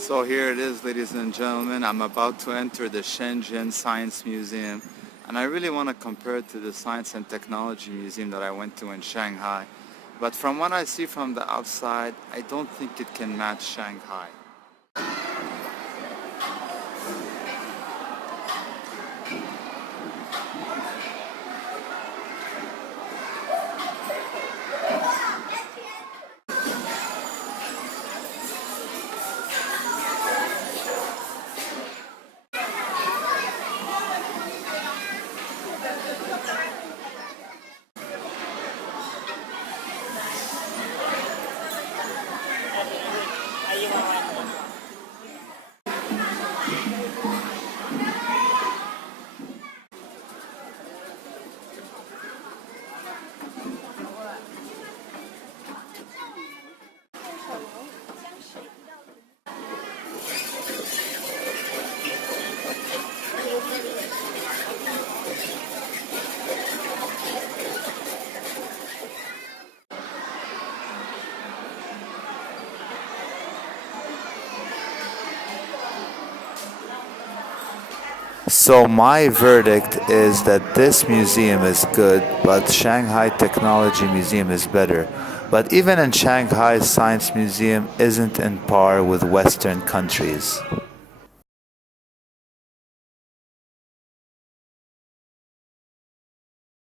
So here it is, ladies and gentlemen. I'm about to enter the Shenzhen Science Museum, and I really want to compare it to the Science and Technology Museum that I went to in Shanghai. But from what I see from the outside, I don't think it can match Shanghai. So my verdict is that this museum is good, but Shanghai Technology Museum is better. But even in Shanghai, Science Museum isn't in par with Western countries.